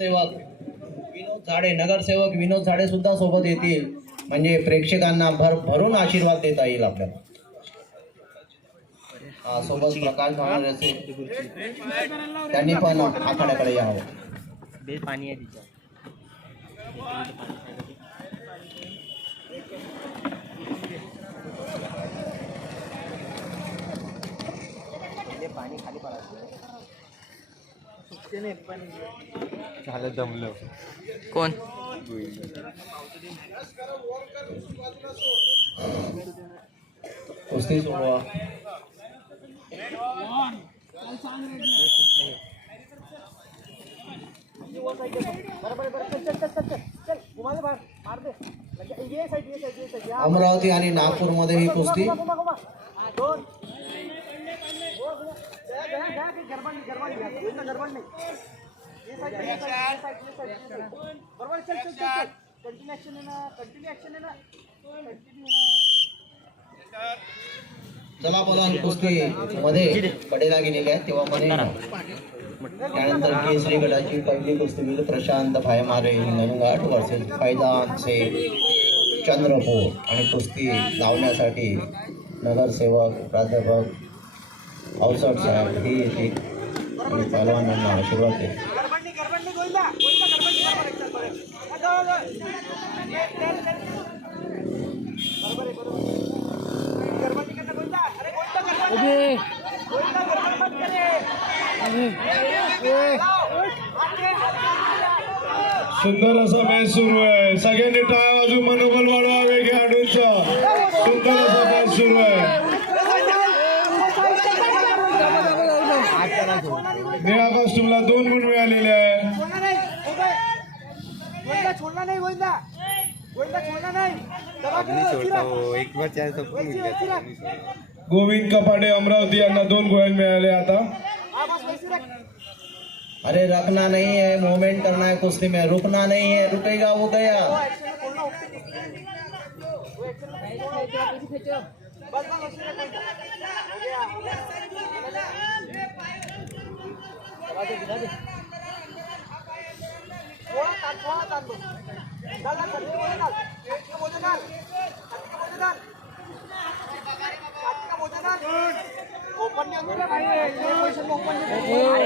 सेवक विनोद झाडे, नगरसेवक विनोद झाडे सुद्धा सोबत येतील, म्हणजे प्रेक्षकांना भरून आशीर्वाद देता येईल आपल्याला. सोबत प्रकाश भावना असेल, त्यांनी पण आखाड्याकडे यावं. पाणी आहे तिच्या पाणी खाली पडायचं झालं जमलं. कोण कुस्ती सोडवा. अमरावती आणि नागपूर मध्ये ही कुस्ती चला बोला. कुस्ती मध्ये कडेला गेलेली आहे तेव्हा मध्ये त्यानंतर केसरी गटाची पहिली कुस्ती प्रशांत भायमारे हिंगणघाट वर्सेस फैजान शेख चंद्रपूर, आणि कुस्ती लावण्यासाठी नगरसेवक प्राध्यापक अवसर साहेब ही येते आणि पहलवानांना आशीर्वाद देते. सुंदर असा मॅच सुरू आहे. सगळ्यांनी टाळ्या वाजवून मनोबल वाढवावे खेळाडूंचा. सुंदर असा मॅच सुरू आहे. निळ्या कॉस्ट्युमला 2 गुण मिळालेले आहे. गोविंद कपाडे अमरावती यांना 2 गुण मिळाले. आता अरे रखना नहीं है, मूवमेंट करना है कुश्ती में, रुकना नहीं है, रुकेगा वो गया.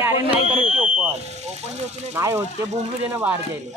अरे नाही करत ओपन नाही होत ते बुमलू देणं बाहेर गेले.